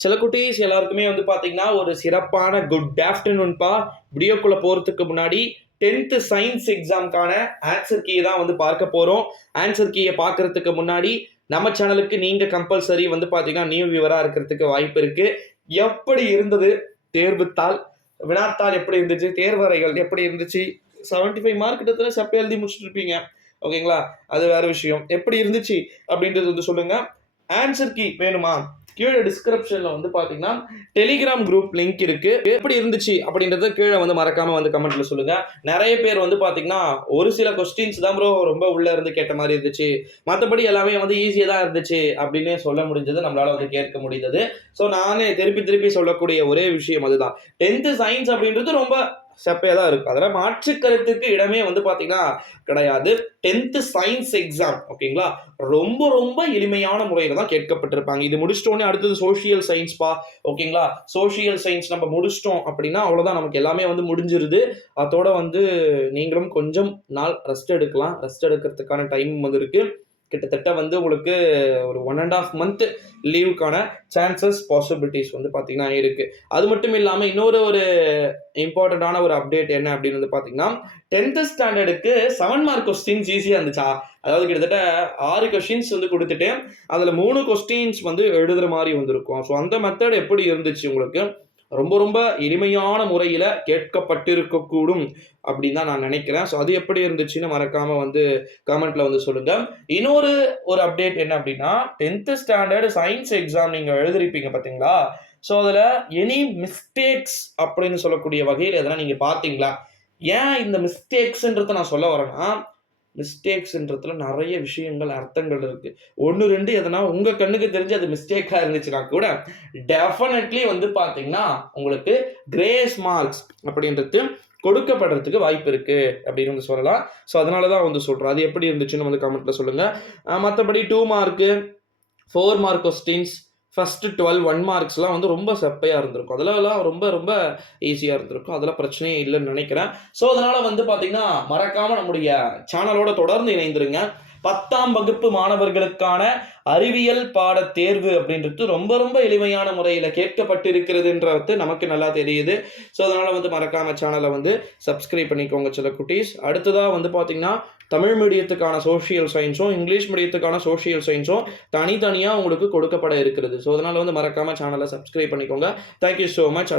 சில குட்டீஸ் எல்லாருக்குமே வந்து பார்த்தீங்கன்னா, ஒரு சிறப்பான குட் ஆஃப்டர்நூன்பா. வீடியோக்குள்ள போறதுக்கு முன்னாடி 10th சயின்ஸ் எக்ஸாம்க்கான ஆன்சர் கீ தான் வந்து பார்க்க போறோம். ஆன்சர் கீய பார்க்கறதுக்கு முன்னாடி, நம்ம சேனலுக்கு நீங்க கம்பல்சரி வந்து பார்த்தீங்கன்னா, நியூ வியூவரா இருக்கிறதுக்கு வாய்ப்பு இருக்கு. எப்படி இருந்தது தேர்வுத்தாள்? வினாத்தாள் எப்படி இருந்துச்சு? தேர்வறைகள் எப்படி இருந்துச்சு? 75 மார்க் கிட்டத்தட்ட செப்ப எழுதி முடிச்சுட்டு ஓகேங்களா? அது வேற விஷயம். எப்படி இருந்துச்சு அப்படின்றது வந்து சொல்லுங்க. ஆன்சர் கீ வேணுமா? கீழே டிஸ்கிரிப்ஷன்ல வந்து பாத்தீங்கன்னா டெலிகிராம் குரூப் லிங்க் இருக்கு. எப்படி இருந்துச்சு அப்படின்றத கீழே வந்து மறக்காம வந்து கமெண்ட்ல சொல்லுங்க. நிறைய பேர் வந்து பாத்தீங்கன்னா ஒரு சில கொஸ்டின்ஸ் தான் ப்ரோ ரொம்ப உள்ள இருந்து கேட்ட மாதிரி இருந்துச்சு, மற்றபடி எல்லாமே வந்து ஈஸியா தான் இருந்துச்சு அப்படின்னு சொல்ல முடிஞ்சது, நம்மளால வந்து கேட்க முடிந்தது. ஸோ நானே திருப்பி திருப்பி சொல்லக்கூடிய ஒரே விஷயம் அதுதான். 10th சயின்ஸ் அப்படின்றது ரொம்ப செப்பையா தான் இருக்கும். அதெல்லாம் மாற்று கருத்துக்கு இடமே வந்து பாத்தீங்கன்னா கிடையாது. 10th சயின்ஸ் எக்ஸாம் ஓகேங்களா, ரொம்ப ரொம்ப எளிமையான முறையில தான் கேட்கப்பட்டிருப்பாங்க. இது முடிச்சிட்டோன்னே அடுத்தது சோஷியல் சயின்ஸ்பா. ஓகேங்களா, சோஷியல் சயின்ஸ் நம்ம முடிச்சிட்டோம் அப்படின்னா அவ்வளவுதான், நமக்கு எல்லாமே வந்து முடிஞ்சிருது. அதோட வந்து நீங்களும் கொஞ்சம் நாள் ரெஸ்ட் எடுக்கலாம். ரெஸ்ட் எடுக்கிறதுக்கான டைம் வந்து இருக்கு. கிட்டத்தட்ட வந்து உங்களுக்கு ஒரு 1.5 மந்த் லீவுக்கான சான்சஸ் பாசிபிலிட்டிஸ் வந்து பார்த்தீங்கன்னா இருக்கு. அது மட்டும் இல்லாமல் இன்னொரு இம்பார்ட்டண்டான ஒரு அப்டேட் என்ன அப்படின்னு வந்து பார்த்தீங்கன்னா, 10th ஸ்டாண்டர்டுக்கு 7 மார்க் கொஸ்டின்ஸ் ஈஸியாக இருந்துச்சா. அதாவது கிட்டத்தட்ட 6 கொஸ்டின்ஸ் வந்து கொடுத்துட்டு அதில் 3 கொஸ்டின்ஸ் வந்து எழுதுற மாதிரி வந்திருக்கும். ஸோ அந்த மெத்தட் எப்படி இருந்துச்சு உங்களுக்கு? ரொம்ப ரொம்ப எளிமையான முறையில் கேட்கப்பட்டிருக்கக்கூடும் அப்படின்னு தான் நான் நினைக்கிறேன். ஸோ அது எப்படி இருந்துச்சுன்னு மறக்காம வந்து கமெண்ட்ல வந்து சொல்லுங்க. ஒரு அப்டேட் என்ன அப்படின்னா, 10th ஸ்டாண்டர்ட் சயின்ஸ் எக்ஸாம் நீங்க எழுதிருப்பீங்க பார்த்தீங்களா? ஸோ அதில் எனி மிஸ்டேக்ஸ் அப்படின்னு சொல்லக்கூடிய வகையில் எதனா நீங்க பார்த்தீங்களா? ஏன் இந்த மிஸ்டேக்ஸ்ன்றத நான் சொல்ல வரேன்னா, மிஸ்டேக்ஸ்ன்றதுல நிறைய விஷயங்கள், அர்த்தங்கள் இருக்கு. 1, 2 எதனா உங்க கண்ணுக்கு தெரிஞ்சு அது மிஸ்டேக்கா இருந்துச்சுன்னா கூட, டெஃபினெட்லி வந்து பார்த்தீங்கன்னா, உங்களுக்கு கிரேஸ் மார்க்ஸ் அப்படின்றது கொடுக்கப்படுறதுக்கு வாய்ப்பு இருக்கு அப்படின்னு வந்து சொல்லலாம். ஸோ அதனால தான் வந்து சொல்றேன். அது எப்படி இருந்துச்சுன்னு வந்து கமெண்ட்ல சொல்லுங்க. மற்றபடி 2 மார்க்கு, 4 மார்க் கொஸ்டின்ஸ், ஃபர்ஸ்ட் 12 1 மார்க்ஸ்லாம் வந்து ரொம்ப செப்பையா இருந்திருக்கும். அதெல்லாம் ரொம்ப ரொம்ப ஈஸியா இருந்திருக்கும். அதெல்லாம் பிரச்சனையே இல்லைன்னு நினைக்கிறேன். ஸோ அதனால வந்து பார்த்தீங்கன்னா, மறக்காம நம்முடைய சேனலோட தொடர்ந்து இணைந்திருங்க. 10ஆம் வகுப்பு மாணவர்களுக்கான அறிவியல் பாட தேர்வு அப்படின்றது ரொம்ப ரொம்ப எளிமையான முறையில் கேட்கப்பட்டிருக்கிறதுன்றது நமக்கு நல்லா தெரியுது. ஸோ அதனால வந்து மறக்காம சேனலை வந்து சப்ஸ்கிரைப் பண்ணிக்கோங்க சில குட்டீஸ். அடுத்ததாக வந்து பார்த்தீங்கன்னா, தமிழ் மீடியத்துக்கான சோஷியல் சயின்ஸும் இங்கிலீஷ் மீடியத்துக்கான சோஷியல் சயின்ஸும் தனித்தனியாக உங்களுக்கு கொடுக்கப்பட இருக்கிறது. ஸோ அதனால வந்து மறக்காம சேனலை சப்ஸ்கிரைப் பண்ணிக்கோங்க. Thank you so much.